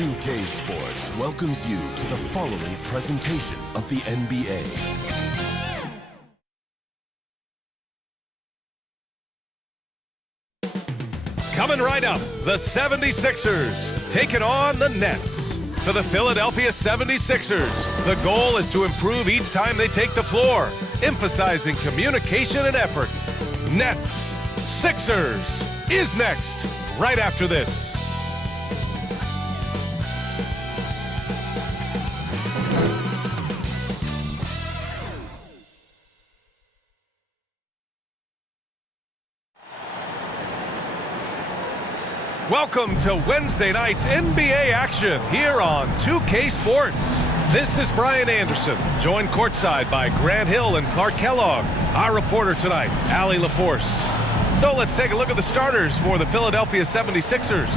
2K Sports welcomes you to the following presentation of the NBA. Coming right up, the 76ers taking on the Nets. For the Philadelphia 76ers, the goal is to improve each time they take the floor, emphasizing communication and effort. Nets, Sixers is next, right after this. Welcome to Wednesday night's NBA action here on 2K Sports. This is Brian Anderson, joined courtside by Grant Hill and Clark Kellogg. Our reporter tonight, Allie LaForce. So let's take a look at the starters for the Philadelphia 76ers.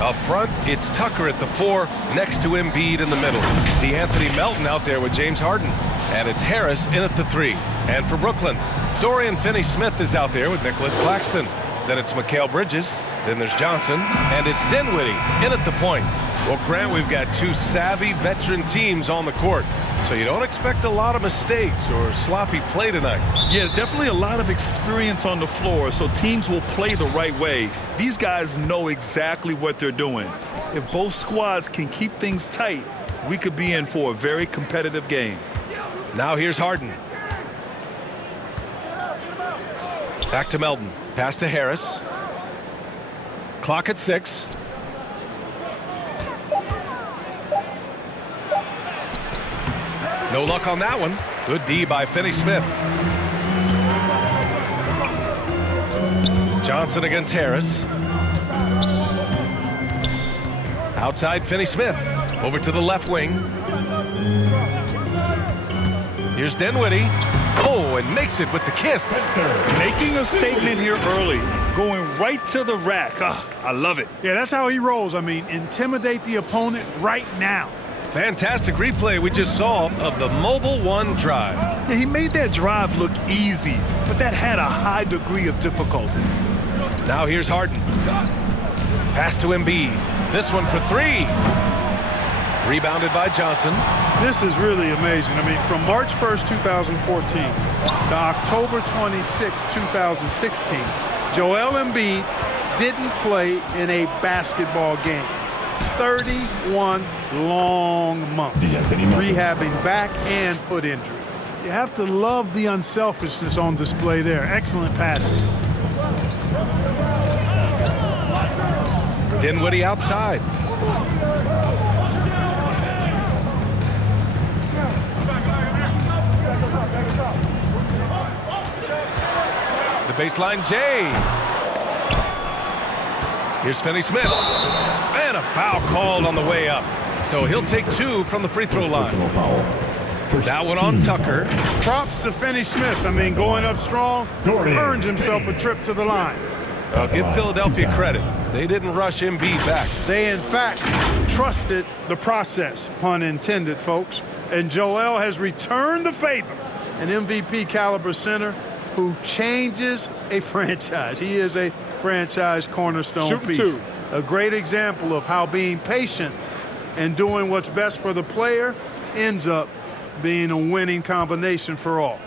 Up front, it's Tucker at the 4, next to Embiid in the middle. DeAnthony Melton out there with James Harden. And it's Harris in at the 3. And for Brooklyn, Dorian Finney-Smith is out there with Nicholas Claxton. Then it's Mikal Bridges, then there's Johnson, and it's Dinwiddie in at the point. Well, Grant, we've got two savvy veteran teams on the court, so you don't expect a lot of mistakes or sloppy play tonight. Yeah, definitely a lot of experience on the floor, so teams will play the right way. These guys know exactly what they're doing. If both squads can keep things tight, we could be in for a very competitive game. Now here's Harden. Back to Melton. Pass to Harris. Clock at 6. No luck on that one. Good D by Finney-Smith. Johnson against Harris. Outside Finney-Smith. Over to the left wing. Here's Dinwiddie. Oh, and makes it with the kiss. Making a statement here early. Going right to the rack. I love it. Yeah, that's how he rolls. I mean, intimidate the opponent right now. Fantastic replay we just saw of the Mobile One drive. Yeah, he made that drive look easy, but that had a high degree of difficulty. Now here's Harden. Pass to Embiid. This one for 3. Rebounded by Johnson. This is really amazing. I mean, from March 1st, 2014 to October 26, 2016, Joel Embiid didn't play in a basketball game. 31 long months, rehabbing back and foot injury. You have to love the unselfishness on display there. Excellent passing. Dinwiddie outside. The baseline J. Here's Finney-Smith. And a foul called on the way up. So he'll take 2 from the free throw line. That one on Tucker. Props to Finney-Smith. I mean, going up strong, earned himself a trip to the line. I'll give Philadelphia credit. They didn't rush Embiid back. They, in fact, trusted the process, pun intended, folks. And Joel has returned the favor. An MVP caliber center who changes a franchise. He is a franchise cornerstone piece. A great example of how being patient and doing what's best for the player ends up being a winning combination for all.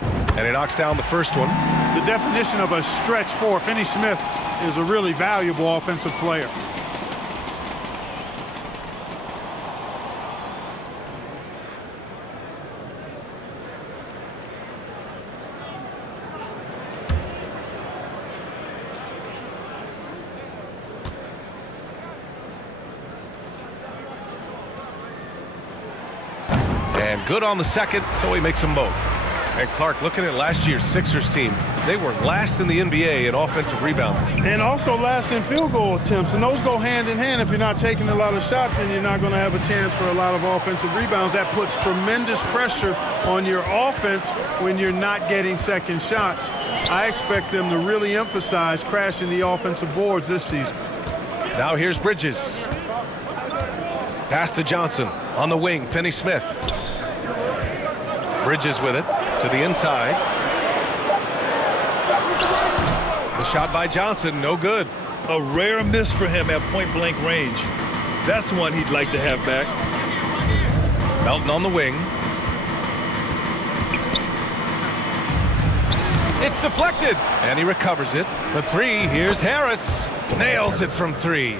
And he knocks down the first one. The definition of a stretch 4. Finney-Smith is a really valuable offensive player. And good on the second, so he makes them both. And Clark, looking at last year's Sixers team, they were last in the NBA in offensive rebounding. And also last in field goal attempts. And those go hand in hand. If you're not taking a lot of shots, and you're not going to have a chance for a lot of offensive rebounds. That puts tremendous pressure on your offense when you're not getting second shots. I expect them to really emphasize crashing the offensive boards this season. Now here's Bridges. Pass to Johnson on the wing. Finney-Smith. Bridges with it to the inside. The shot by Johnson, no good. A rare miss for him at point-blank range. That's one he'd like to have back. Melton on the wing. It's deflected, and he recovers it. For three, here's Harris. Nails it from three.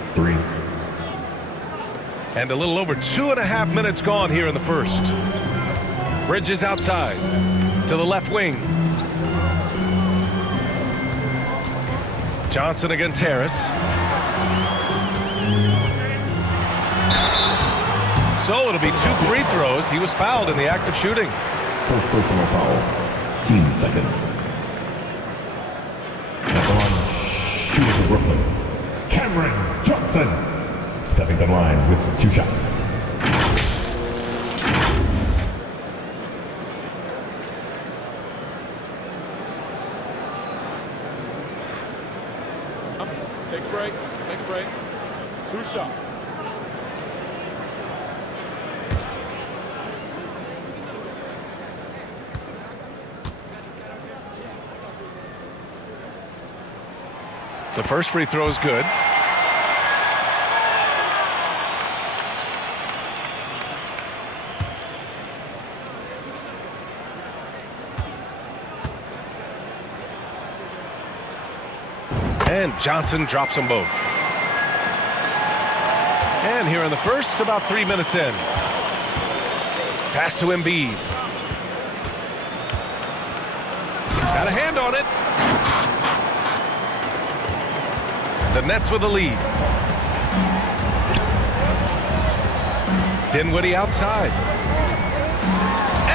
And a little over 2.5 minutes gone here in the first. Bridges outside to the left wing. Johnson against Harris. So it'll be 2 free throws. He was fouled in the act of shooting. First personal foul. Team second. At the line, shooter for Brooklyn, Cameron Johnson. Stepping to the line with 2 shots. Take a break. Take a break. 2 shots. The first free throw is good. And Johnson drops them both. And here in the first, about 3 minutes in. Pass to Embiid. Got a hand on it. The Nets with the lead. Dinwiddie outside.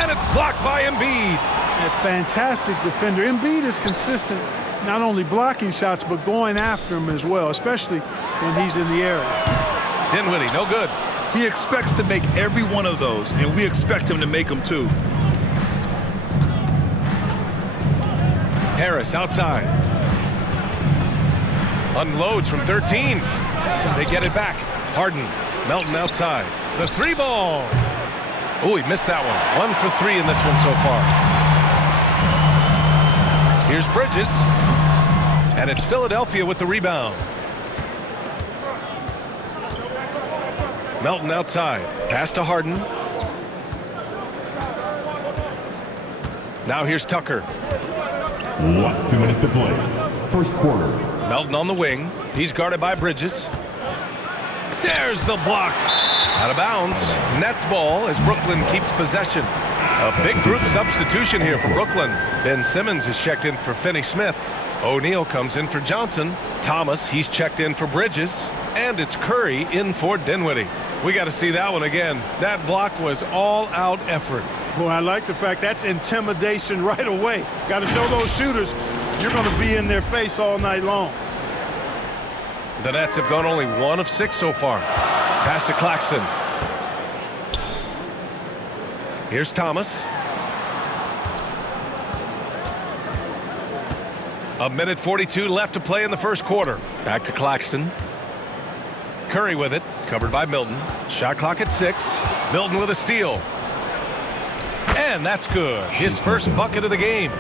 And it's blocked by Embiid. A fantastic defender. Embiid is consistent, not only blocking shots, but going after him as well, especially when he's in the area. Dinwiddie, no good. He expects to make every one of those, and we expect him to make them too. Harris outside. Unloads from 13. They get it back. Harden, Melton outside. The 3 ball. Oh, he missed that one. 1 for 3 in this one so far. Here's Bridges. And it's Philadelphia with the rebound. Melton outside. Pass to Harden. Now here's Tucker. Last 2 minutes to play. First quarter. Melton on the wing. He's guarded by Bridges. There's the block. Out of bounds. Nets ball as Brooklyn keeps possession. A big group substitution here for Brooklyn. Ben Simmons is checked in for Finney-Smith. O'Neal comes in for Johnson. Thomas, he's checked in for Bridges. And it's Curry in for Dinwiddie. We got to see that one again. That block was all-out effort. Boy, I like the fact that's intimidation right away. Got to show those shooters you're going to be in their face all night long. The Nets have gone only 1 of 6 so far. Pass to Claxton. Here's Thomas. A minute 42 left to play in the first quarter. Back to Claxton. Curry with it, covered by Milton. Shot clock at 6. Milton with a steal. And that's good. His first bucket of the game.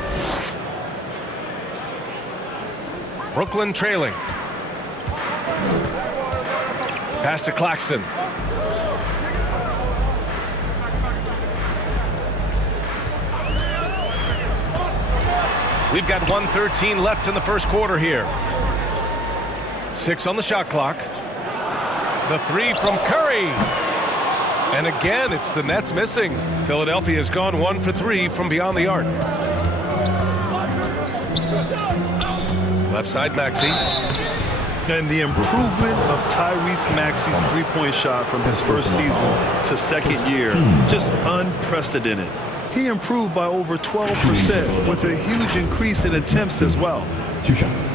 Brooklyn trailing. Pass to Claxton. We've got 1:13 left in the first quarter here. 6 on the shot clock. The 3 from Curry. And again, it's the Nets missing. Philadelphia has gone 1 for 3 from beyond the arc. Left side, Maxey. And the improvement of Tyrese Maxey's three-point shot from his first season to second year, just unprecedented. He improved by over 12% with a huge increase in attempts as well. 2 shots.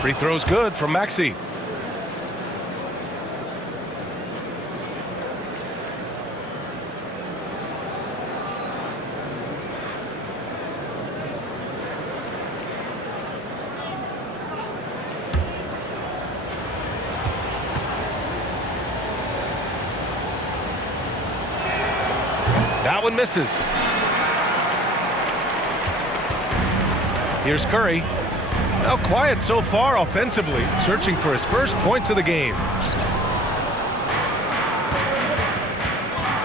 Free throw's good from Maxey. That one misses. Here's Curry. Now quiet so far offensively, searching for his first points of the game.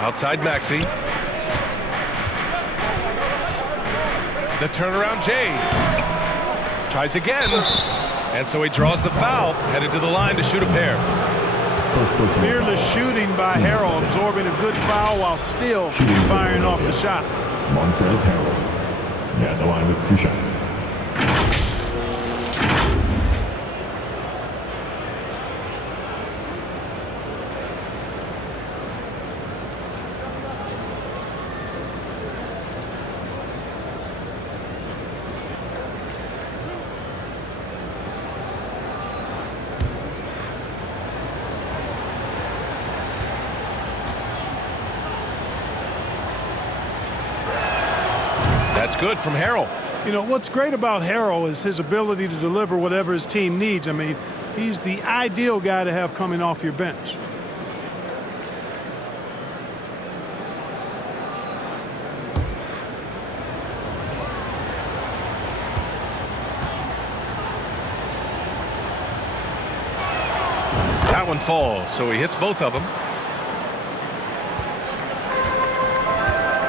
Outside Maxey. The turnaround Jay. Tries again. And so he draws the foul, headed to the line to shoot a pair. Fearless shooting by Harrell, absorbing a good foul while still firing off the shot. Montrezl Harrell. Yeah, the line with 2 shots. That's good from Harrell. You know, what's great about Harrell is his ability to deliver whatever his team needs. I mean, he's the ideal guy to have coming off your bench. That one falls, so he hits both of them.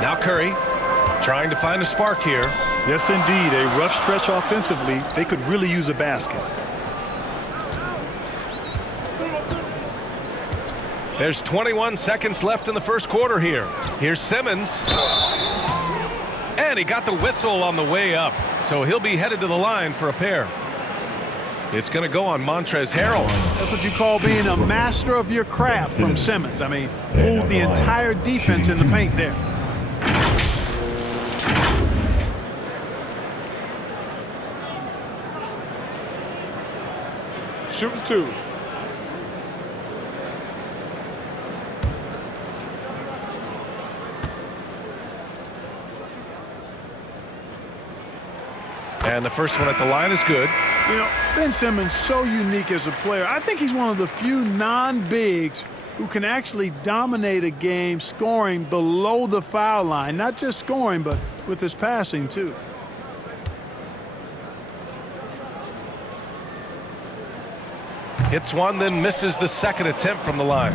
Now Curry trying to find a spark here. Yes, indeed. A rough stretch offensively. They could really use a basket. There's 21 seconds left in the first quarter here. Here's Simmons. And he got the whistle on the way up, so he'll be headed to the line for a pair. It's going to go on Montrezl Harrell. That's what you call being a master of your craft from Simmons. I mean, fooled the entire defense in the paint there. Shooting 2. And the first one at the line is good. You know, Ben Simmons, so unique as a player. I think he's one of the few non-bigs who can actually dominate a game scoring below the foul line. Not just scoring, but with his passing, too. Hits one, then misses the second attempt from the line.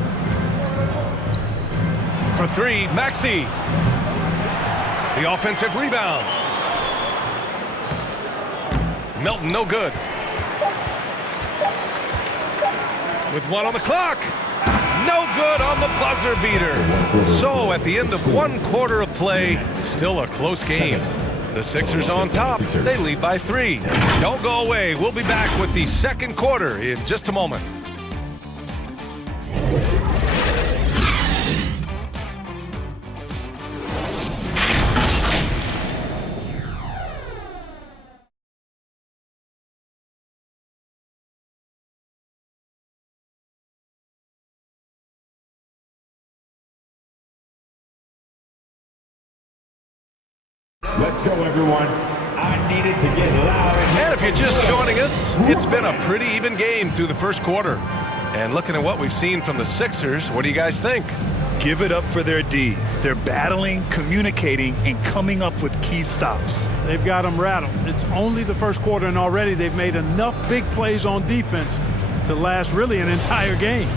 For 3, Maxey. The offensive rebound. Melton, no good. With 1 on the clock. No good on the buzzer beater. So at the end of 1 quarter of play, still a close game. The Sixers on top. They lead by 3. Don't go away. We'll be back with the second quarter in just a moment. Let's go, everyone. I needed to get loud. And if you're just joining us, it's been a pretty even game through the first quarter. And looking at what we've seen from the Sixers, what do you guys think? Give it up for their D. They're battling, communicating, and coming up with key stops. They've got them rattled. It's only the first quarter, and already they've made enough big plays on defense to last really an entire game.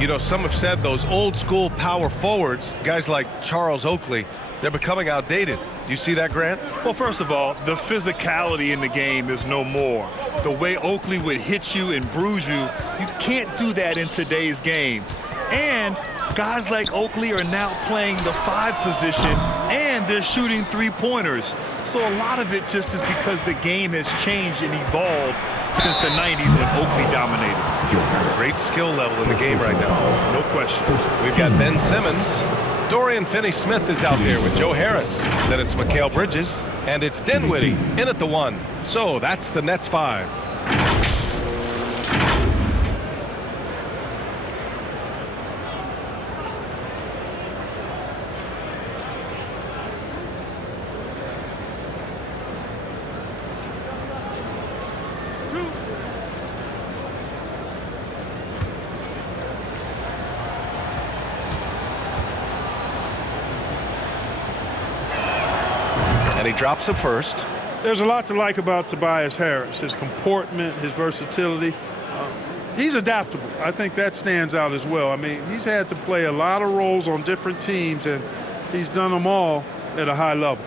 You know, some have said those old school power forwards, guys like Charles Oakley, they're becoming outdated. Do you see that, Grant? Well, first of all, the physicality in the game is no more. The way Oakley would hit you and bruise you, you can't do that in today's game. And guys like Oakley are now playing the 5 position, and they're shooting 3-pointers. So a lot of it just is because the game has changed and evolved since the 90s when Oakley dominated. Great skill level in the game right now. No question. We've got Ben Simmons. Dorian Finney-Smith is out there with Joe Harris. Then it's Mikal Bridges. And it's Dinwiddie in at the 1. So that's the Nets 5. And he drops it first. There's a lot to like about Tobias Harris, his comportment, his versatility. He's adaptable. I think that stands out as well. I mean, he's had to play a lot of roles on different teams, and he's done them all at a high level.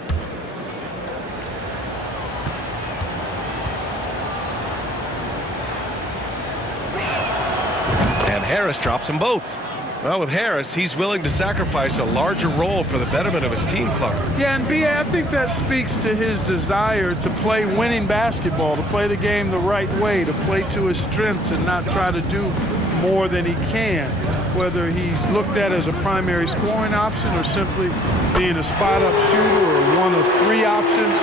And Harris drops them both. Well, with Harris, he's willing to sacrifice a larger role for the betterment of his team, Clark. Yeah, and B.A., I think that speaks to his desire to play winning basketball, to play the game the right way, to play to his strengths and not try to do more than he can, whether he's looked at as a primary scoring option or simply being a spot-up shooter or one of three options.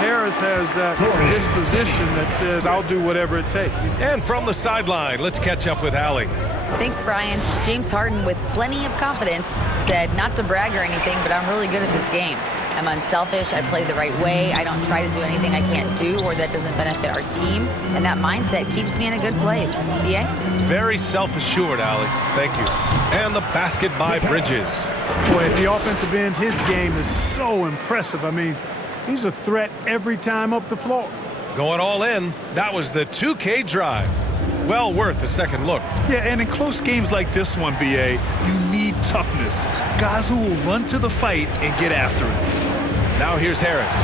Harris has that disposition that says, I'll do whatever it takes. And from the sideline, let's catch up with Allie. Thanks, Brian. James Harden, with plenty of confidence, said not to brag or anything, but I'm really good at this game. I'm unselfish. I play the right way. I don't try to do anything I can't do or that doesn't benefit our team. And that mindset keeps me in a good place. BA? Very self-assured, Allie. Thank you. And the basket by Bridges. Boy, at the offensive end, his game is so impressive. I mean, he's a threat every time up the floor. Going all in. That was the 2K drive. Well worth a second look. Yeah, and in close games like this one, B.A., you need toughness. Guys who will run to the fight and get after it. Now here's Harris.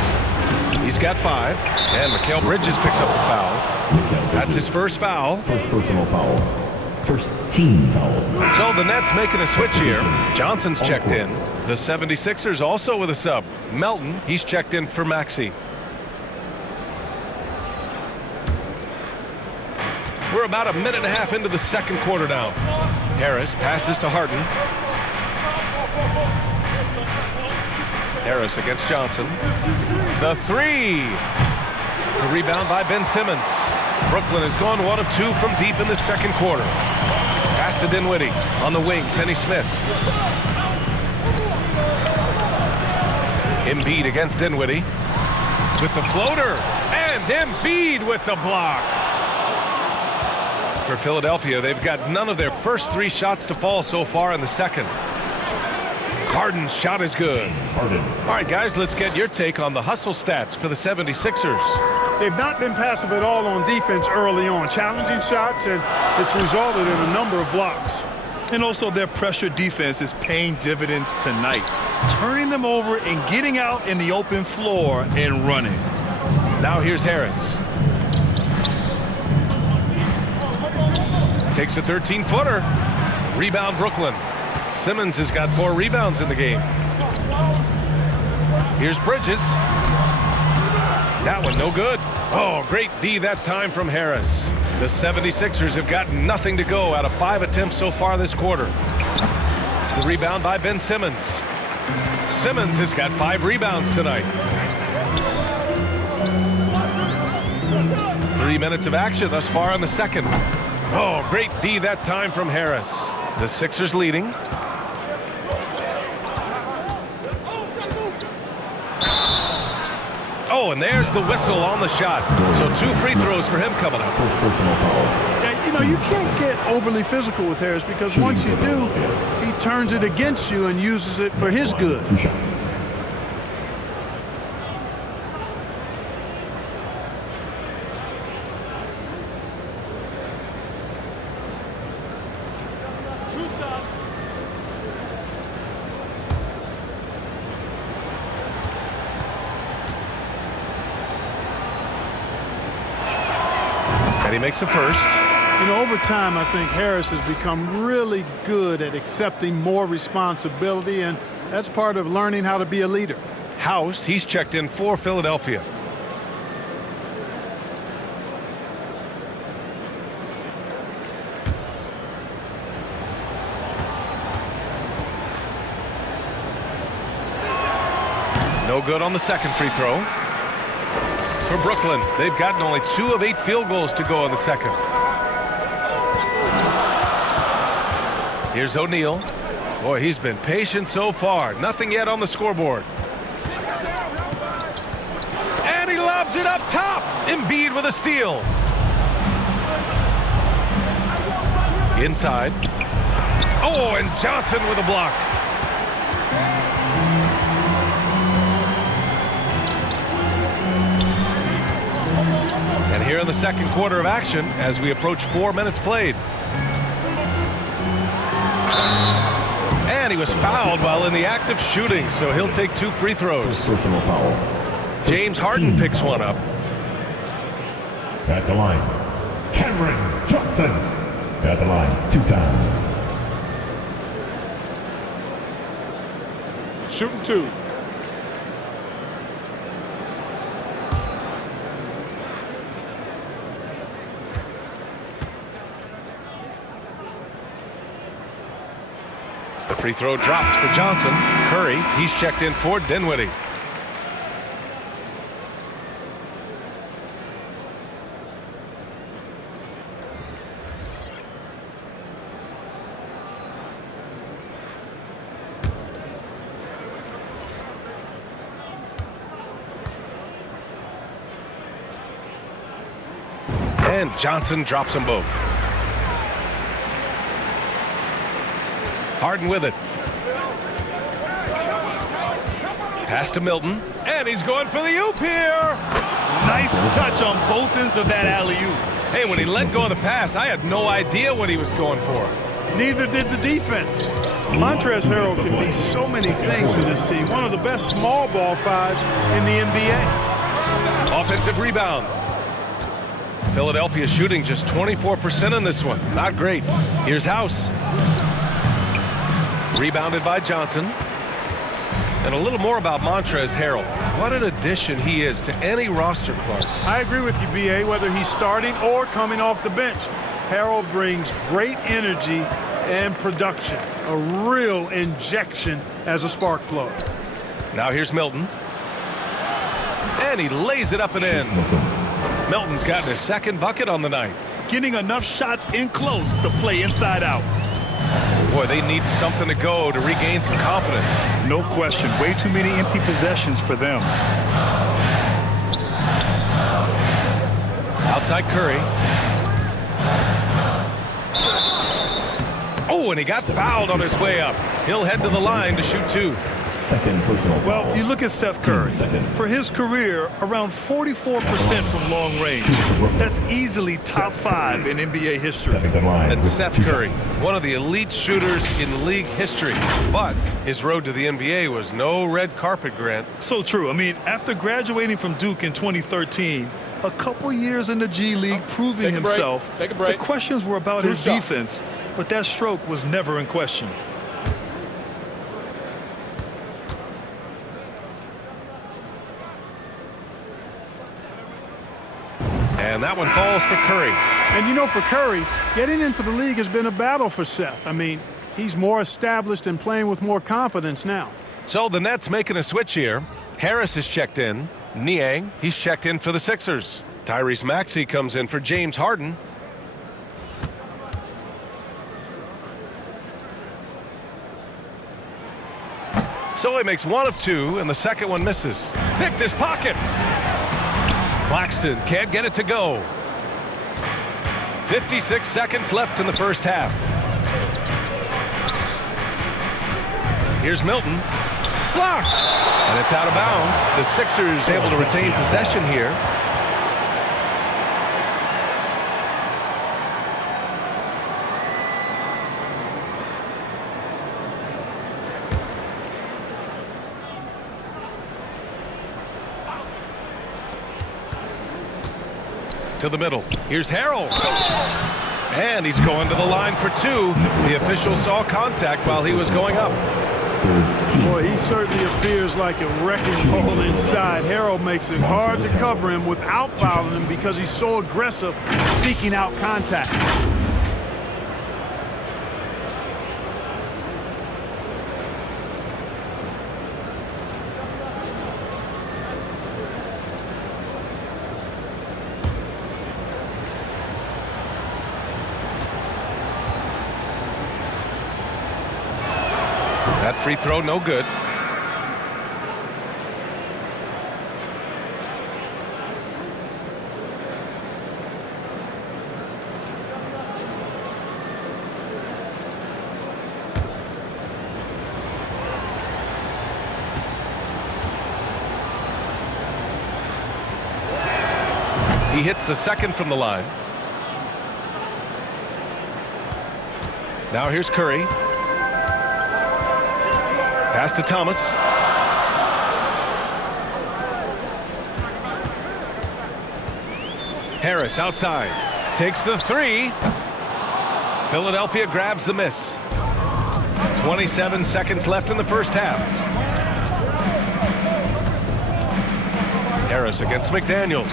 He's got 5. And Mikal Bridges picks up the foul. That's his first foul. First personal foul. First team foul. So the Nets making a switch here. Johnson's checked in. The 76ers also with a sub. Melton, he's checked in for Maxey. We're about a minute and a half into the second quarter now. Harris passes to Harden. Harris against Johnson. The 3. The rebound by Ben Simmons. Brooklyn has gone 1 of 2 from deep in the second quarter. Pass to Dinwiddie. On the wing, Finney-Smith. Embiid against Dinwiddie. With the floater. And Embiid with the block. For Philadelphia, they've got none of their first 3 shots to fall so far in the second. Harden's shot is good. All right, guys, let's get your take on the hustle stats for the 76ers. They've not been passive at all on defense early on. Challenging shots, and it's resulted in a number of blocks. And also their pressure defense is paying dividends tonight. Turning them over and getting out in the open floor and running. Now here's Harris. Takes a 13-footer. Rebound Brooklyn. Simmons has got 4 rebounds in the game. Here's Bridges. That one no good. Oh, great D that time from Harris. The 76ers have got nothing to go out of 5 attempts so far this quarter. The rebound by Ben Simmons. Simmons has got 5 rebounds tonight. 3 minutes of action thus far in the second. Oh, great D that time from Harris. The Sixers leading. Oh, and there's the whistle on the shot. So 2 free throws for him coming up. First personal foul. Yeah, you know, you can't get overly physical with Harris because once you do, he turns it against you and uses it for his good. 2 shots. And he makes the first. You know, over time, I think Harris has become really good at accepting more responsibility, and that's part of learning how to be a leader. House, he's checked in for Philadelphia. No good on the second free throw. For Brooklyn, they've gotten only 2 of 8 field goals to go in the second. Here's O'Neal. Boy, he's been patient so far. Nothing yet on the scoreboard. And he lobs it up top. Embiid with a steal. Inside. Oh, and Johnson with a block. here in the second quarter of action as we approach 4 minutes played. And he was fouled while in the act of shooting, so he'll take 2 free throws. Personal foul. James Harden picks one up. At the line, Cameron Johnson. At the line 2 times. Shooting 2. The free throw drops for Johnson. Curry, he's checked in for Dinwiddie. And Johnson drops them both. Harden with it. Pass to Milton. And he's going for the oop here. Nice touch on both ends of that alley-oop. Hey, when he let go of the pass, I had no idea what he was going for. Neither did the defense. Montrezl Harrell can be so many things for this team. One of the best small ball fives in the NBA. Offensive rebound. Philadelphia shooting just 24% in this one. Not great. Here's House. Rebounded by Johnson. And a little more about Montrezl Harrell. What an addition he is to any roster, Clark. I agree with you, B.A., whether he's starting or coming off the bench. Harrell brings great energy and production. A real injection as a spark plug. Now here's Milton. And he lays it up and in. Milton's gotten his second bucket on the night. Getting enough shots in close to play inside out. Boy, they need something to go to regain some confidence. No question. Way too many empty possessions for them. Outside Curry. Oh, and he got fouled on his way up. He'll head to the line to shoot 2. Second personal foul. Well, you look at Seth Curry. For his career, around 44% from long range. That's easily top 5 in NBA history. That's Seth Curry, one of the elite shooters in league history. But his road to the NBA was no red carpet, Grant. So true. I mean, after graduating from Duke in 2013, a couple years in the G League proving himself, Take a break. the questions were about 2 his shots. defense, but that stroke was never in question. And that one falls to Curry. And you know, for Curry, getting into the league has been a battle for Seth. I mean, he's more established and playing with more confidence now. So the Nets making a switch here. Harris is checked in. Niang, he's checked in for the Sixers. Tyrese Maxey comes in for James Harden. So he makes 1 of 2, and the second one misses. Picked his pocket. Claxton can't get it to go. 56 seconds left in the first half. Here's Milton. Blocked. And it's out of bounds. The Sixers able to retain possession here. To the middle. Here's Harrell. And he's going to the line for 2. The official saw contact while he was going up. Boy, he certainly appears like a wrecking ball inside. Harrell makes it hard to cover him without fouling him because he's so aggressive seeking out contact. That free throw, no good. He hits the second from the line. Now here's Curry. Pass to Thomas. Harris outside. Takes the three. Philadelphia grabs the miss. 27 seconds left in the first half. Harris against McDaniels.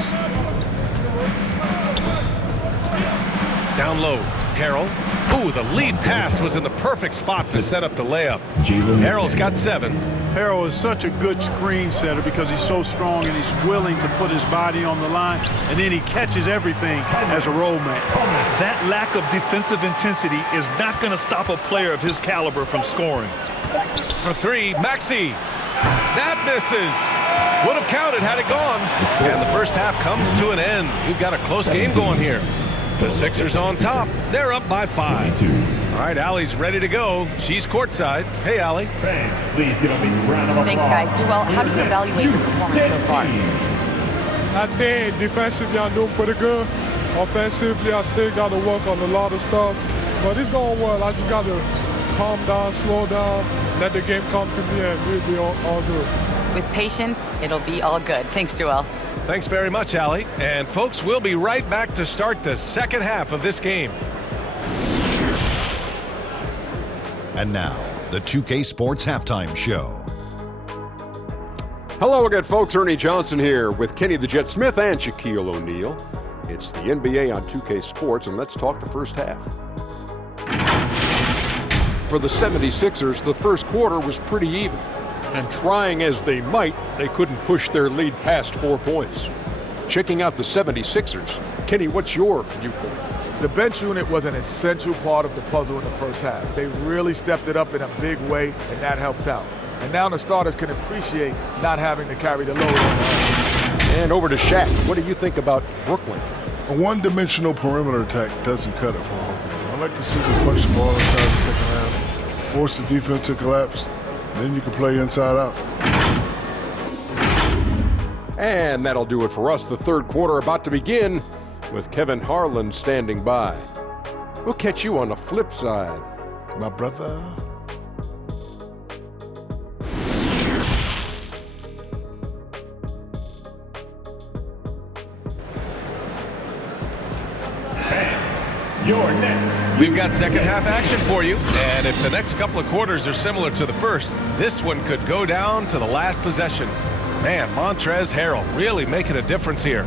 Down low. Harrell. Ooh, the lead pass was in the perfect spot to set up the layup. Harrell's got 7. Harrell is such a good screen setter because he's so strong and he's willing to put his body on the line, and then he catches everything as a roll man. That lack of defensive intensity is not going to stop a player of his caliber from scoring. For 3, Maxey. That misses. Would have counted had it gone. And the first half comes to an end. We've got a close game going here. The Sixers on top. They're up by 5. All right, Allie's ready to go. She's courtside. Hey, Allie. Fans, please give a big round of applause. Thanks, guys. Well, how do you evaluate your performance so far? I think defensively I'm doing pretty good. Offensively, I still got to work on a lot of stuff. But it's going well. I just got to calm down, slow down, let the game come to me, and we'll be all good. With patience, it'll be all good. Thanks, Joel. Thanks very much, Allie. And folks, we'll be right back to start the second half of this game. And now, the 2K Sports Halftime Show. Hello again, folks. Ernie Johnson here with Kenny the Jet Smith and Shaquille O'Neal. It's the NBA on 2K Sports, and let's talk the first half. For the 76ers, the first quarter was pretty even. And trying as they might, they couldn't push their lead past 4 points. Checking out the 76ers, Kenny, what's your viewpoint? The bench unit was an essential part of the puzzle in the first half. They really stepped it up in a big way, and that helped out. And now the starters can appreciate not having to carry the load on them. And over to Shaq. What do you think about Brooklyn? A one-dimensional perimeter attack doesn't cut it for a whole game. I like to see them punch the ball inside the second half, force the defense to collapse, and then you can play inside out. And that'll do it for us. The third quarter about to begin with Kevin Harlan standing by. We'll catch you on the flip side, my brother. You're next. We've got second half action for you. And if the next couple of quarters are similar to the first, this one could go down to the last possession. Man, Montrezl Harrell really making a difference here.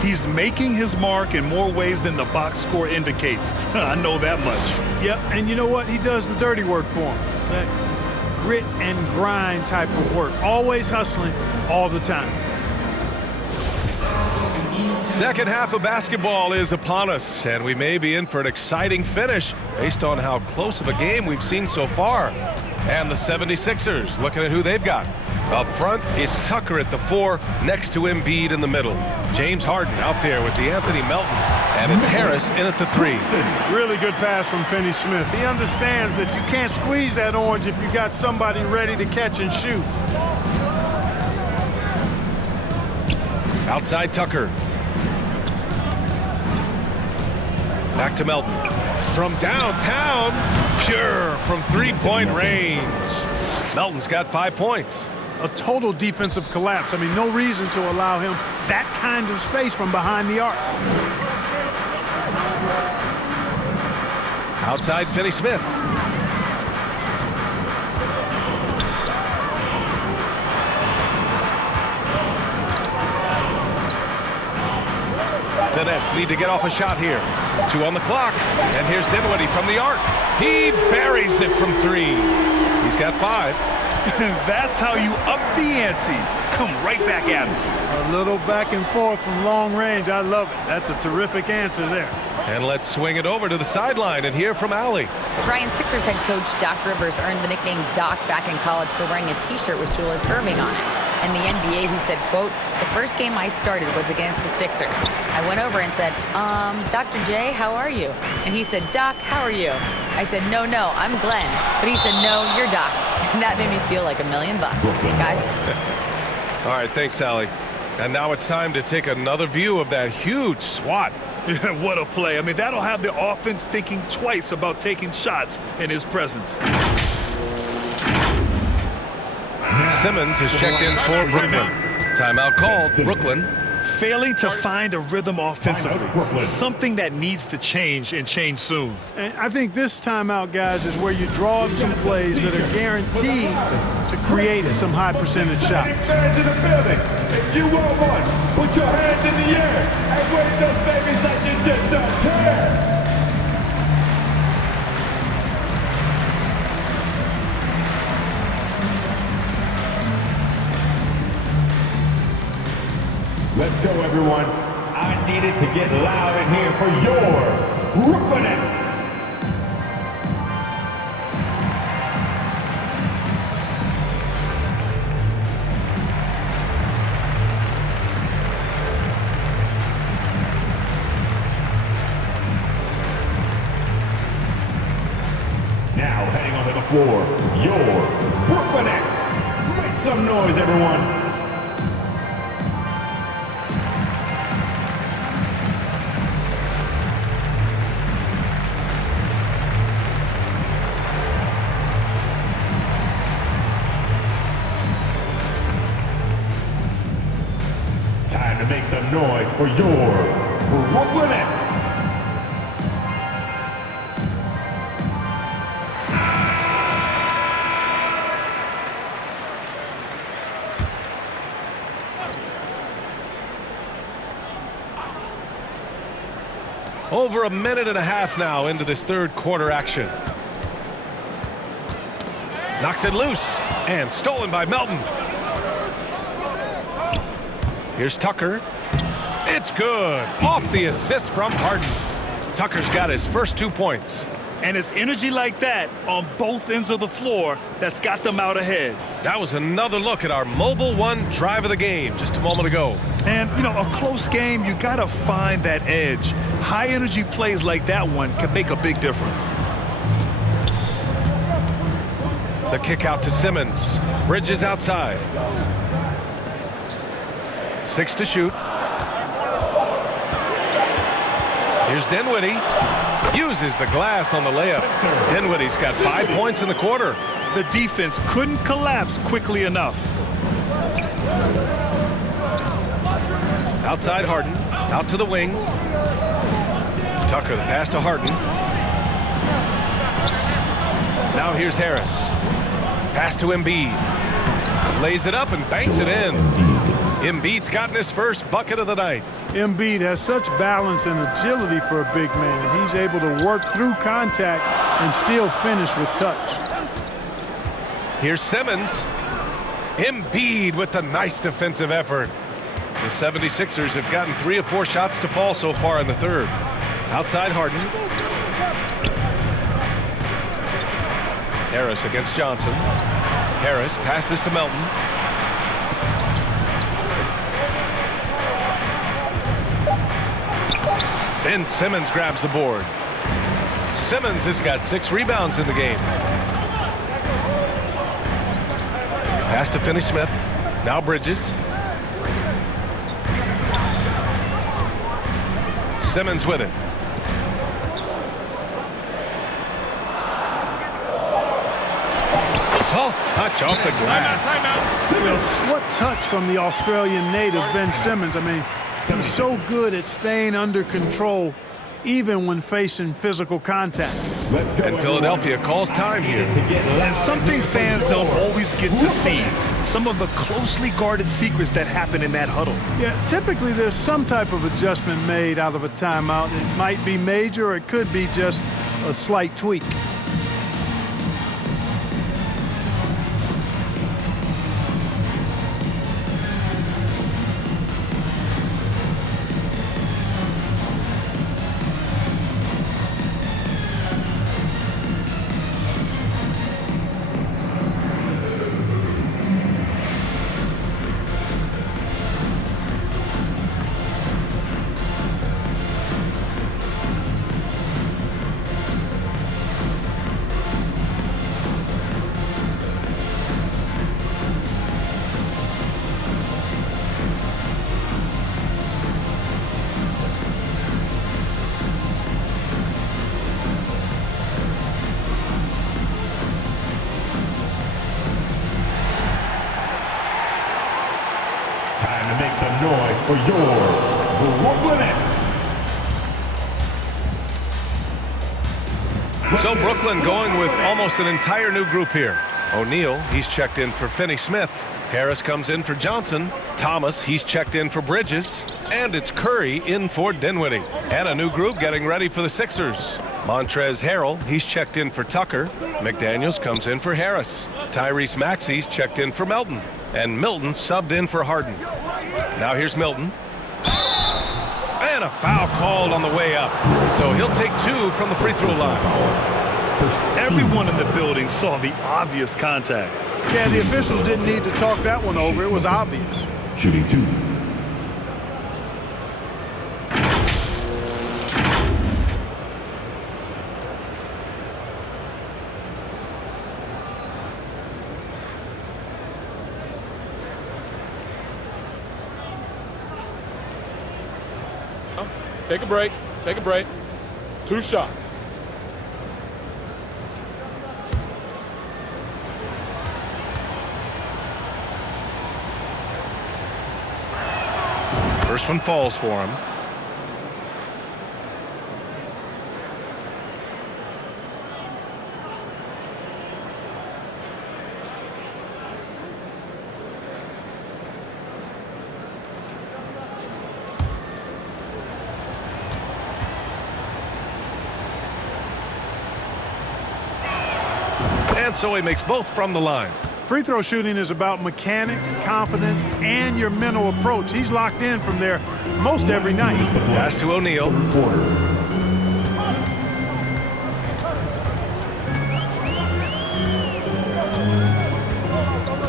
He's making his mark in more ways than the box score indicates. I know that much. Yep, and you know what? He does the dirty work for him. That grit and grind type of work. Always hustling all the time. Second half of basketball is upon us, and we may be in for an exciting finish based on how close of a game we've seen so far. And the 76ers, looking at who they've got. Up front, it's Tucker at the 4, next to Embiid in the middle. James Harden out there with the Anthony Melton, and it's Harris in at the 3. Really good pass from Finney Smith. He understands that you can't squeeze that orange if you got somebody ready to catch and shoot. Outside Tucker. Back to Melton. From downtown, pure from three-point range. Melton's got 5 points. A total defensive collapse. I mean, no reason to allow him that kind of space from behind the arc. Outside Finney Smith. The Nets need to get off a shot here. 2 on the clock. And here's Dinwiddie from the arc. He buries it from 3. He's got 5. That's how you up the ante. Come right back at him. A little back and forth from long range. I love it. That's a terrific answer there. And let's swing it over to the sideline and hear from Allie. Brian, Sixers head coach Doc Rivers earned the nickname Doc back in college for wearing a T-shirt with Julius Irving on it. In the NBA, he said, quote, "The first game I started was against the Sixers. I went over and said, Dr. J, how are you?" And he said, "Doc, how are you?" I said, no, I'm Glenn." But he said, "No, you're Doc." And that made me feel like $1 million, guys. All right, thanks, Allie. And now it's time to take another view of that huge swat. What a play. I mean, that'll have the offense thinking twice about taking shots in his presence. Simmons is checked in for Brooklyn. Timeout called, Brooklyn. Failing to find a rhythm offensively, something that needs to change and change soon. And I think this timeout, guys, is where you draw up some plays that are guaranteed to create some high percentage shots. Fans in the building, if you want one, put your hands in the air and wave those babies like you just don't care. Let's go, everyone. I need it to get loud in here for your Brooklyn Nets. Now heading onto the floor, your Brooklyn Nets. Make some noise, everyone. Time to make some noise for your Brooklyn Nets. Over a minute and a half now into this third quarter action. Knocks it loose and stolen by Melton. Here's Tucker. It's good. Off the assist from Harden. Tucker's got his first 2 points. And it's energy like that on both ends of the floor that's got them out ahead. That was another look at our Mobile One drive of the game just a moment ago. And, you know, a close game, you got to find that edge. High energy plays like that one can make a big difference. The kick out to Simmons. Bridges outside. 6 to shoot. Here's Dinwiddie. Uses the glass on the layup. Dinwiddie's got 5 points in the quarter. The defense couldn't collapse quickly enough. Outside Harden. Out to the wing. Tucker, the pass to Harden. Now here's Harris. Pass to Embiid. Lays it up and banks it in. Embiid's gotten his first bucket of the night. Embiid has such balance and agility for a big man, and he's able to work through contact and still finish with touch. Here's Simmons. Embiid with the nice defensive effort. The 76ers have gotten 3 of 4 shots to fall so far in the third. Outside Harden. Harris against Johnson. Harris passes to Melton. Ben Simmons grabs the board. Simmons has got 6 rebounds in the game. Pass to Finney-Smith. Now Bridges. Simmons with it. Soft touch off the glass. What touch from the Australian native, Ben Simmons. I mean, he's so good at staying under control even when facing physical contact. And Philadelphia calls time here. And something fans don't always get to see. Some of the closely guarded secrets that happen in that huddle. Yeah, typically there's some type of adjustment made out of a timeout. It might be major or it could be just a slight tweak. noise for your Brooklyn Nets. So Brooklyn going with almost an entire new group here. O'Neal, he's checked in for Finney-Smith. Harris comes in for Johnson. Thomas, he's checked in for Bridges. And it's Curry in for Dinwiddie. And a new group getting ready for the Sixers. Montrezl Harrell, he's checked in for Tucker. McDaniels comes in for Harris. Tyrese Maxey's checked in for Melton. And Milton subbed in for Harden. Now here's Milton. And a foul called on the way up. So he'll take 2 from the free throw line. Everyone in the building saw the obvious contact. Yeah, the officials didn't need to talk that one over. It was obvious. Shooting 2. Take a break. Take a break. 2 shots. First one falls for him. And so he makes both from the line. Free throw shooting is about mechanics, confidence, and your mental approach. He's locked in from there most every night. Pass to O'Neal.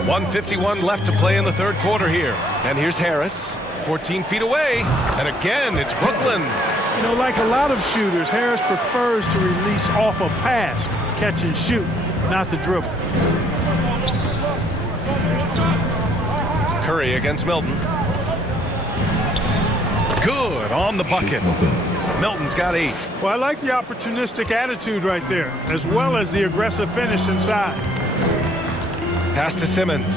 1:51 left to play in the third quarter here. And here's Harris, 14 feet away. And again, it's Brooklyn. You know, like a lot of shooters, Harris prefers to release off a pass, catch and shoot, not the dribble. Curry against Milton. Good on the bucket. Milton's got 8. Well, I like the opportunistic attitude right there, as well as the aggressive finish inside. Pass to Simmons.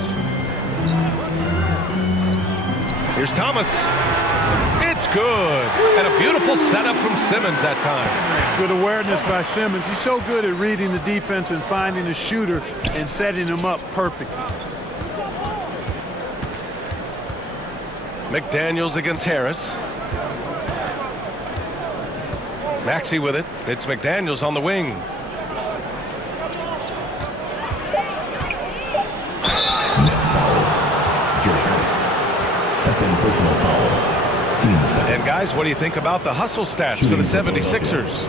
Here's Thomas. It's good. And a beautiful setup from Simmons that time. Good awareness by Simmons. He's so good at reading the defense and finding a shooter and setting him up perfectly. McDaniels against Harris. Maxey with it. It's McDaniels on the wing. Second personal foul. And guys, what do you think about the hustle stats for the 76ers?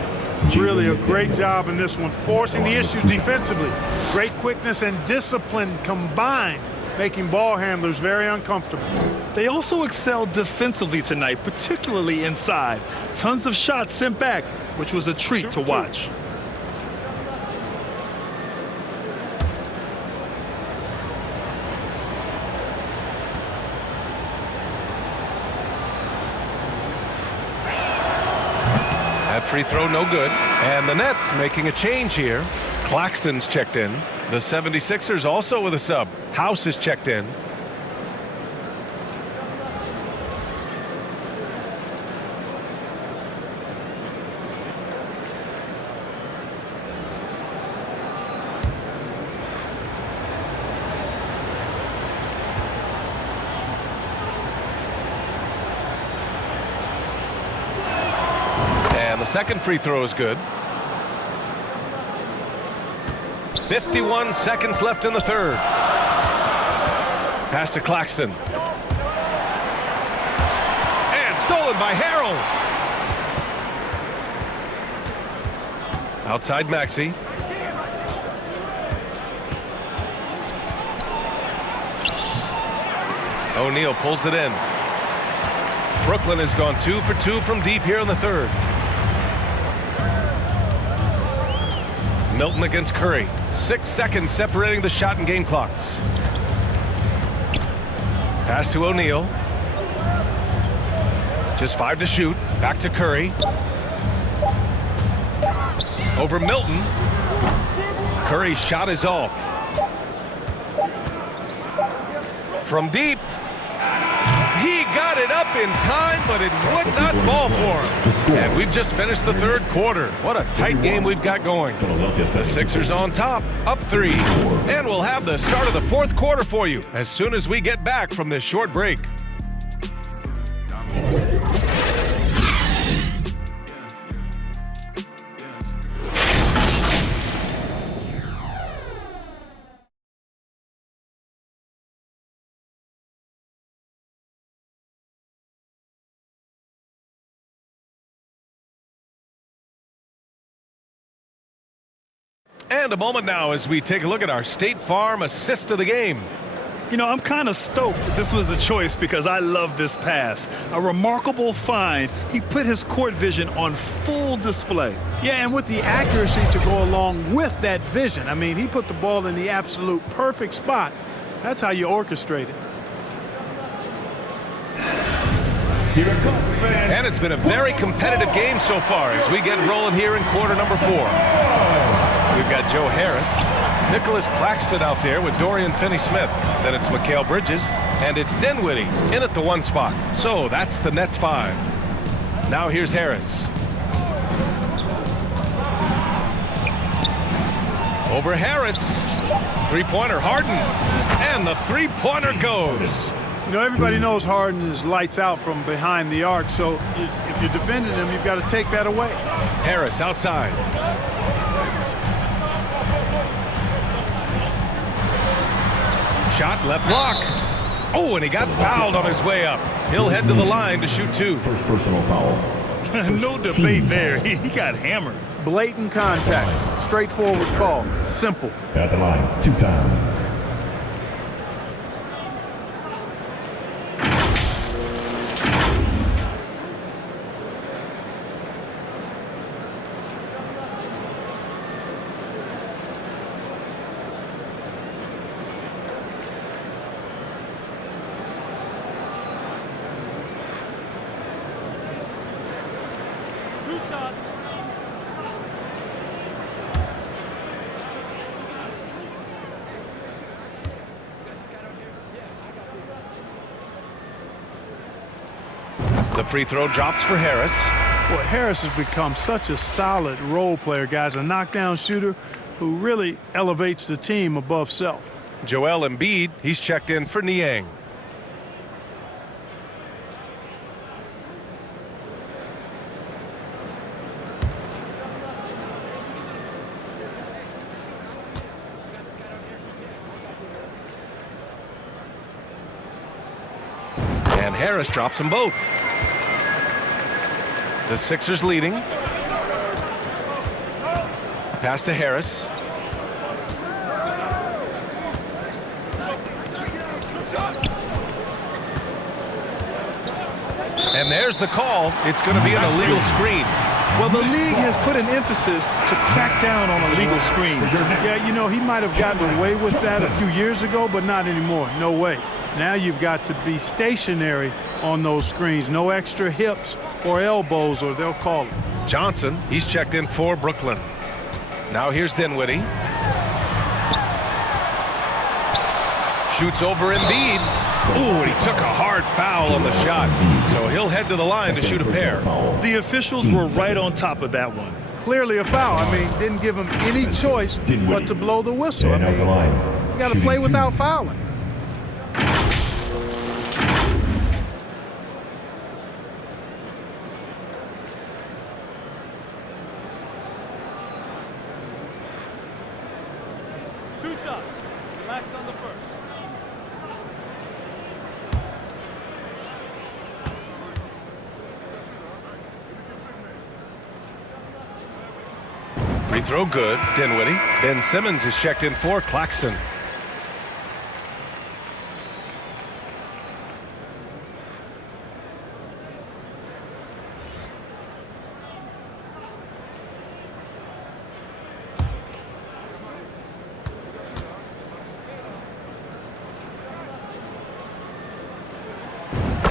Really a great job in this one, forcing the issues defensively. Great quickness and discipline combined, making ball handlers very uncomfortable. They also excelled defensively tonight, particularly inside. Tons of shots sent back, which was a treat to watch. That free throw no good. And the Nets making a change here. Claxton's checked in. The 76ers also with a sub. House is checked in. And the second free throw is good. 51 seconds left in the third. Pass to Claxton. And stolen by Harrell. Outside Maxey. O'Neal pulls it in. Brooklyn has gone 2 for 2 from deep here in the third. Milton against Curry. 6 seconds separating the shot and game clocks. Pass to O'Neal. Just 5 to shoot. Back to Curry. Over Milton. Curry's shot is off. From deep. He got it up in time, but it would not fall for him. And we've just finished the third quarter. What a tight game we've got going. The Sixers on top, up 3. And we'll have the start of the fourth quarter for you as soon as we get back from this short break. And a moment now as we take a look at our State Farm assist of the game. You know, I'm kind of stoked this was a choice because I love this pass. A remarkable find. He put his court vision on full display. Yeah, and with the accuracy to go along with that vision. I mean, he put the ball in the absolute perfect spot. That's how you orchestrate it. And it's been a very competitive game so far as we get rolling here in quarter number 4. We've got Joe Harris, Nicholas Claxton out there with Dorian Finney-Smith. Then it's Mikal Bridges, and it's Dinwiddie in at the 1 spot. So that's the Nets 5. Now here's Harris. Over Harris. Three-pointer Harden. And the three-pointer goes. You know, everybody knows Harden is lights out from behind the arc, so if you're defending him, you've got to take that away. Harris outside. Shot left block. Oh, and he got fouled on his way up. He'll head to the line to shoot 2. First personal foul. No debate there. He got hammered. Blatant contact. Straightforward call. Simple. At the line 2 times. The free throw drops for Harris. Well, Harris has become such a solid role player, guys. A knockdown shooter who really elevates the team above self. Joel Embiid, he's checked in for Niang. And Harris drops them both. The Sixers leading. Pass to Harris. And there's the call. It's going to be an illegal screen. Well, the league has put an emphasis to crack down on illegal screens. Yeah, you know, he might have gotten away with that a few years ago, but not anymore. No way. Now you've got to be stationary on those screens. No extra hips or elbows, or they'll call it. Johnson, he's checked in for Brooklyn. Now here's Dinwiddie. Shoots over Embiid. Ooh, and he took a hard foul on the shot. So he'll head to the line to shoot a pair. The officials were right on top of that one. Clearly a foul. I mean, didn't give him any choice but to blow the whistle. I mean, you got to play without fouling. Free throw good. Dinwiddie. Ben Simmons is checked in for Claxton.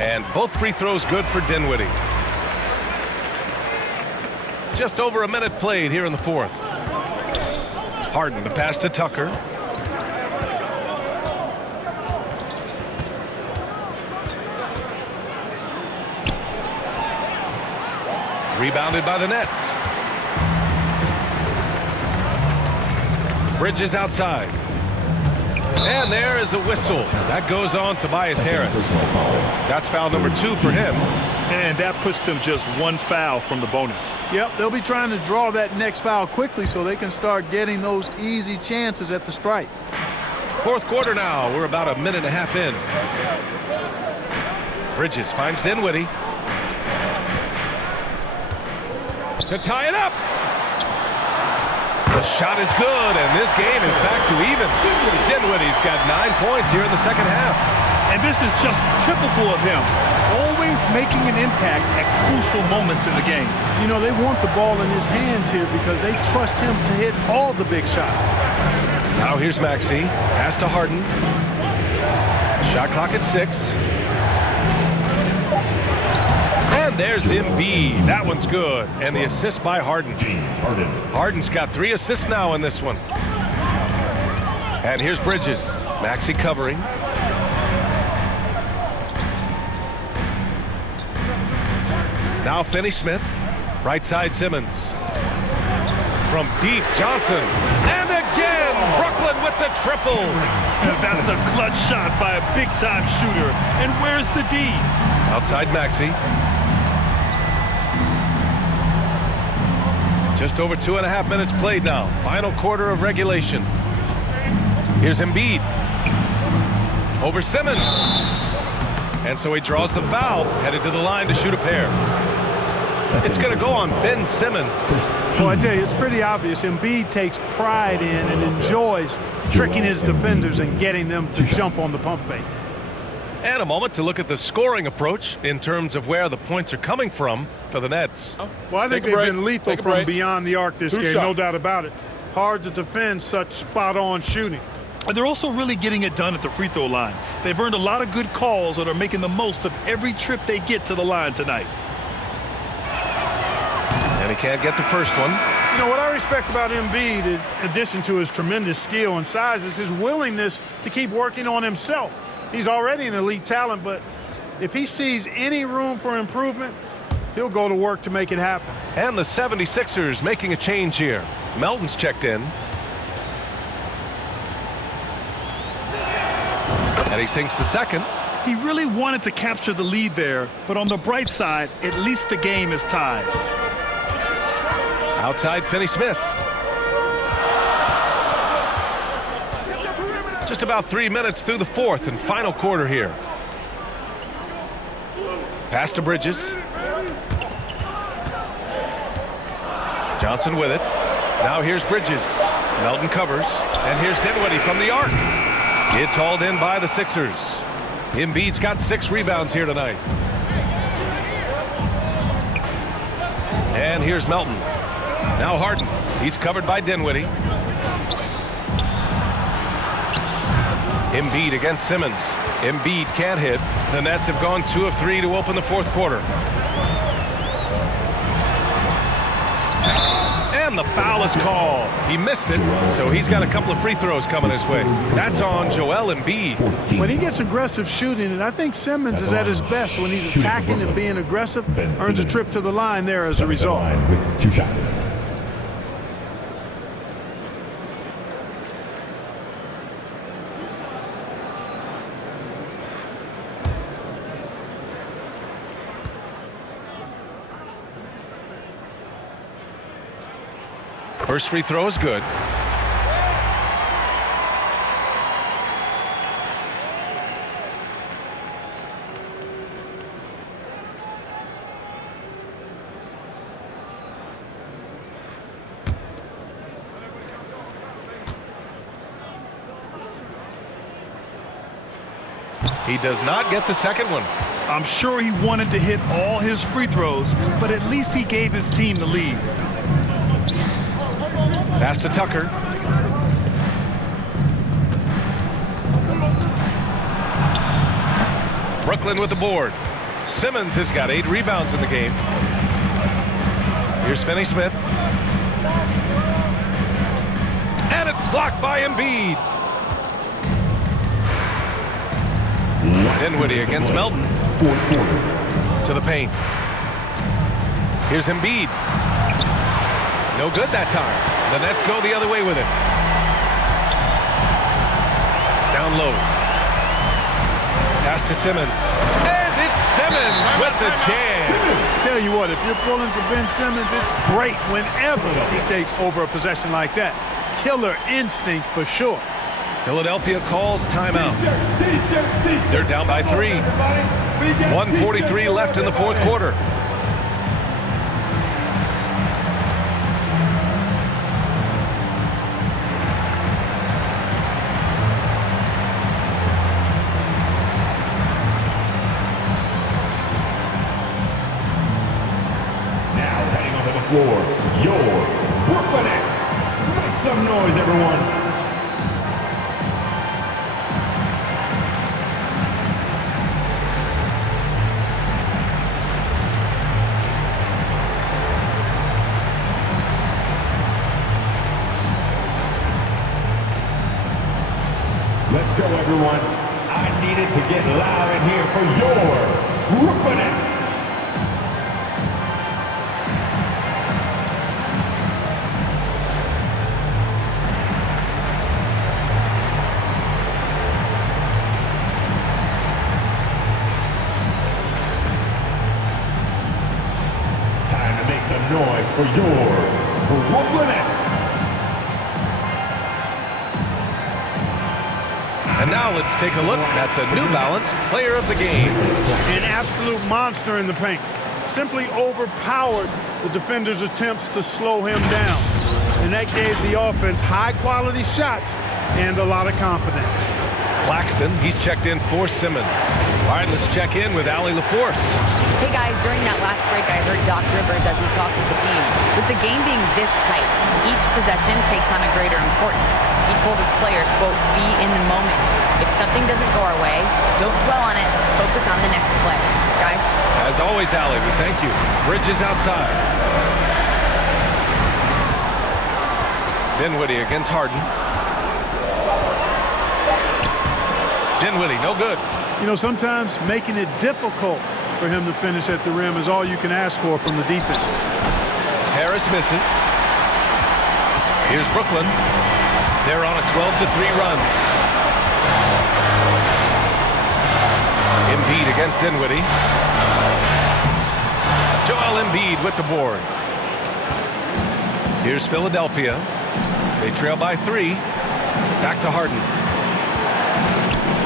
And both free throws good for Dinwiddie. Just over a minute played here in the fourth. Harden the pass to Tucker. Rebounded by the Nets. Bridges outside. And there is a whistle. That goes on Tobias Harris. That's foul number 2 for him. And that puts them just one foul from the bonus. Yep, they'll be trying to draw that next foul quickly so they can start getting those easy chances at the stripe. Fourth quarter now. We're about a minute and a half in. Bridges finds Dinwiddie to tie it up. The shot is good, and this game is back to even. Dinwiddie's got 9 points here in the second half. And this is just typical of him. Always making an impact at crucial moments in the game. You know, they want the ball in his hands here because they trust him to hit all the big shots. Now here's Maxey. Pass to Harden. Shot clock at 6. And there's Embiid. That one's good. And the assist by Harden. Harden's got 3 assists now in this one. And here's Bridges. Maxey covering. Now Finney-Smith. Right side Simmons. From deep, Johnson. And again, Brooklyn with the triple. That's a clutch shot by a big-time shooter. And where's the D? Outside Maxey. Just over 2.5 minutes played now. Final quarter of regulation. Here's Embiid. Over Simmons. And so he draws the foul. Headed to the line to shoot a pair. It's going to go on Ben Simmons. Well, I tell you, it's pretty obvious. Embiid takes pride in and enjoys tricking his defenders and getting them to jump on the pump fake. And a moment to look at the scoring approach in terms of where the points are coming from for the Nets. Well, I think they've been lethal from beyond the arc this game, no doubt about it. Hard to defend such spot-on shooting. And they're also really getting it done at the free throw line. They've earned a lot of good calls and are making the most of every trip they get to the line tonight. And he can't get the first one. You know, what I respect about Embiid, in addition to his tremendous skill and size, is his willingness to keep working on himself. He's already an elite talent, but if he sees any room for improvement, he'll go to work to make it happen. And the 76ers making a change here. Melton's checked in. And he sinks the second. He really wanted to capture the lead there, but on the bright side, at least the game is tied. Outside Finney-Smith. Just about 3 minutes through the fourth and final quarter here. Pass to Bridges. Johnson with it. Now here's Bridges. Melton covers. And here's Dinwiddie from the arc. It's hauled in by the Sixers. Embiid's got 6 rebounds here tonight. And here's Melton. Now Harden. He's covered by Dinwiddie. Embiid against Simmons. Embiid can't hit. The Nets have gone 2 of 3 to open the fourth quarter. And the foul is called. He missed it, so he's got a couple of free throws coming his way. That's on Joel Embiid. When he gets aggressive shooting, and I think Simmons is at his best when he's attacking and being aggressive, earns a trip to the line there as a result. With 2 shots. First free throw is good. He does not get the second one. I'm sure he wanted to hit all his free throws, but at least he gave his team the lead. Pass to Tucker. Brooklyn with the board. Simmons has got 8 rebounds in the game. Here's Finney-Smith. And it's blocked by Embiid. Dinwiddie against Melton. To the paint. Here's Embiid. No good that time. The Nets go the other way with it. Down low. Pass to Simmons. And it's Simmons with the jam. Tell you what, if you're pulling for Ben Simmons, it's great whenever he takes over a possession like that. Killer instinct for sure. Philadelphia calls timeout. They're down by 3. 1:43 left in the fourth quarter. Floor, your Brooklyn Nets. Make some noise, everyone. Let's go, everyone. I needed to get loud in here for your Brooklyn Nets. Noise for your Brooklyn Nets. And now let's take a look at the New Balance Player of the Game. An absolute monster in the paint. Simply overpowered the defender's attempts to slow him down. And that gave the offense high-quality shots and a lot of confidence. Claxton, he's checked in for Simmons. All right, let's check in with Allie LaForce. Hey guys, during that last break, I heard Doc Rivers as he talked with the team. With the game being this tight, each possession takes on a greater importance. He told his players, quote, be in the moment. If something doesn't go our way, don't dwell on it, focus on the next play. Guys? As always, Allie, we thank you. Bridges outside. Dinwiddie against Harden. Dinwiddie, no good. You know, sometimes making it difficult for him to finish at the rim is all you can ask for from the defense. Harris misses. Here's Brooklyn. They're on a 12-3 run. Embiid against Dinwiddie. Joel Embiid with the board. Here's Philadelphia. They trail by 3. Back to Harden.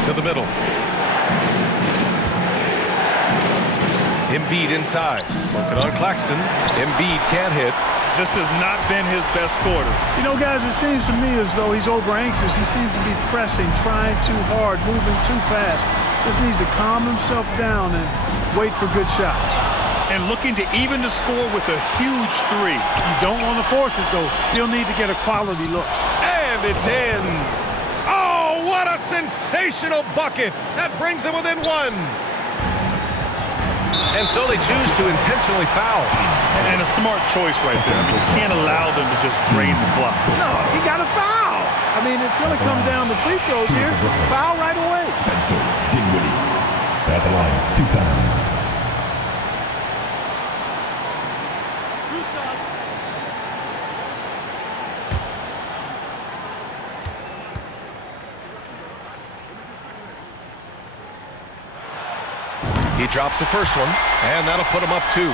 To the middle. Embiid inside. Working on Claxton. Embiid can't hit. This has not been his best quarter. You know, guys, it seems to me as though he's over-anxious. He seems to be pressing, trying too hard, moving too fast. Just needs to calm himself down and wait for good shots. And looking to even the score with a huge 3. You don't want to force it, though. Still need to get a quality look. And it's in. Oh, what a sensational bucket. That brings him within 1. And so they choose to intentionally foul. And a smart choice right there. I mean, you can't allow them to just drain the clock. No, you got to foul. I mean, it's going to come down to free throws here. Foul right away. Spencer Dinwiddie at the line 2 times. He drops the first one, and that'll put him up 2.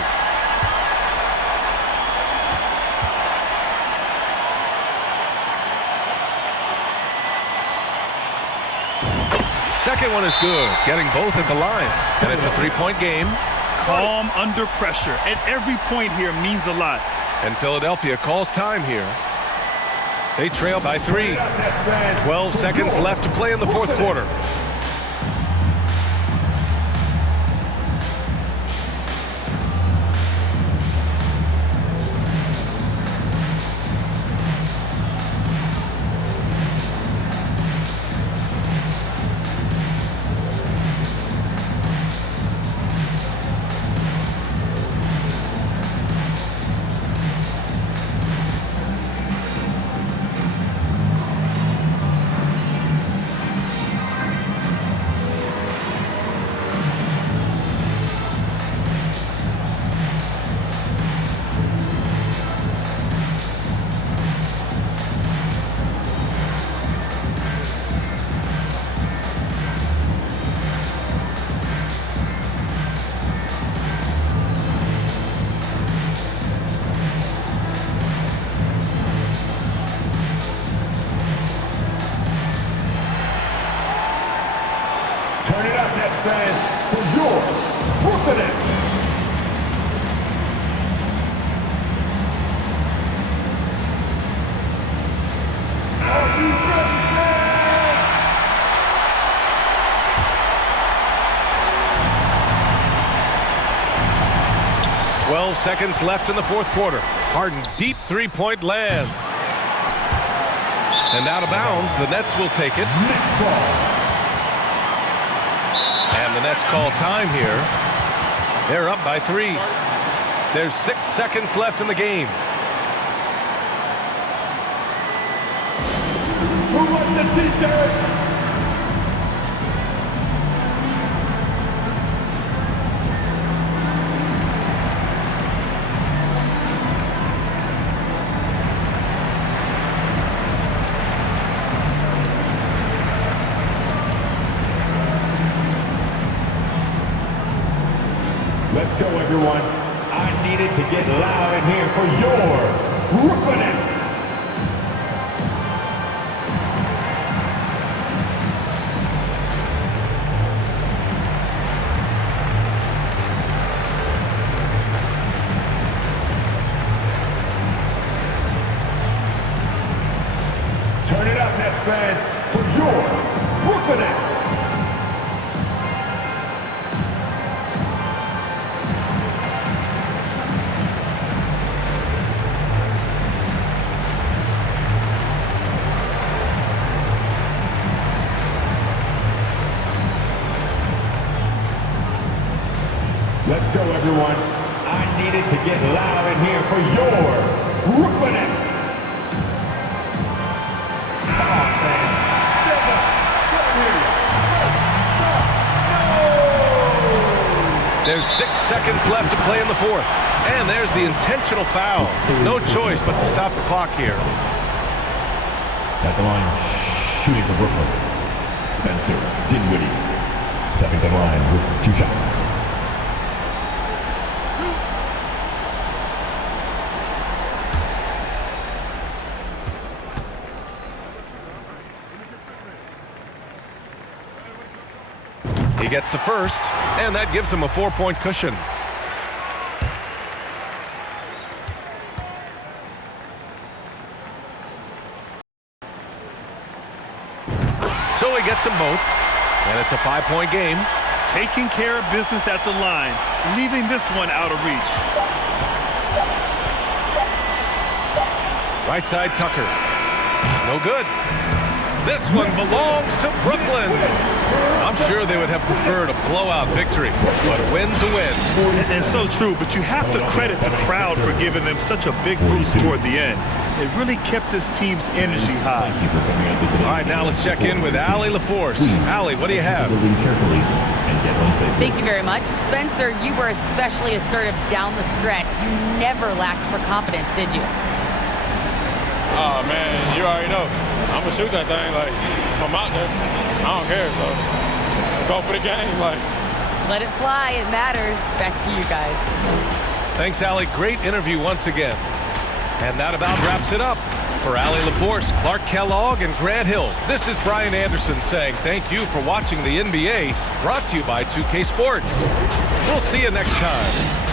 Second one is good, getting both at the line. And it's a 3-point game. Calm under pressure. And every point here means a lot. And Philadelphia calls time here. They trail by 3. 12 seconds left to play in the fourth quarter. fans, for your Brooklyn Nets. Are you ready, fans? 12 seconds left in the fourth quarter. Harden, deep three-point land. And out of bounds, the Nets will take it. And the Nets call time here. They're up by 3. There's 6 seconds left in the game. Who wants a t-shirt? Let's go, everyone. I needed to get loud in here for your Brooklyn Nets. Turn it up, Nets fans, for your Brooklyn Nets. Let's go, everyone. I needed to get loud in here for your Brooklyn Nets. Come on, man. Stand up. Get here. No! There's 6 seconds left to play in the fourth. And there's the intentional foul. No choice but to stop the clock here. At the line, shooting for Brooklyn. Spencer Dinwiddie. Stepping to the line with 2 shots. He gets the first, and that gives him a 4-point cushion. So he gets them both, and it's a 5-point game. Taking care of business at the line, leaving this one out of reach. Right side, Tucker. No good. This one belongs to Brooklyn. I'm sure they would have preferred a blowout victory, but a win's a win. And so true, but you have to credit the crowd for giving them such a big boost toward the end. It really kept this team's energy high. All right, now let's check in with Allie LaForce. Allie, what do you have? Thank you very much. Spencer, you were especially assertive down the stretch. You never lacked for confidence, did you? Oh, man, you already know. I'm going to shoot that thing. Like, if I'm out there, I don't care. So, go for the game. Like, let it fly. It matters. Back to you guys. Thanks, Allie. Great interview once again. And that about wraps it up. For Allie LaForce, Clark Kellogg, and Grant Hill, this is Brian Anderson saying thank you for watching the NBA, brought to you by 2K Sports. We'll see you next time.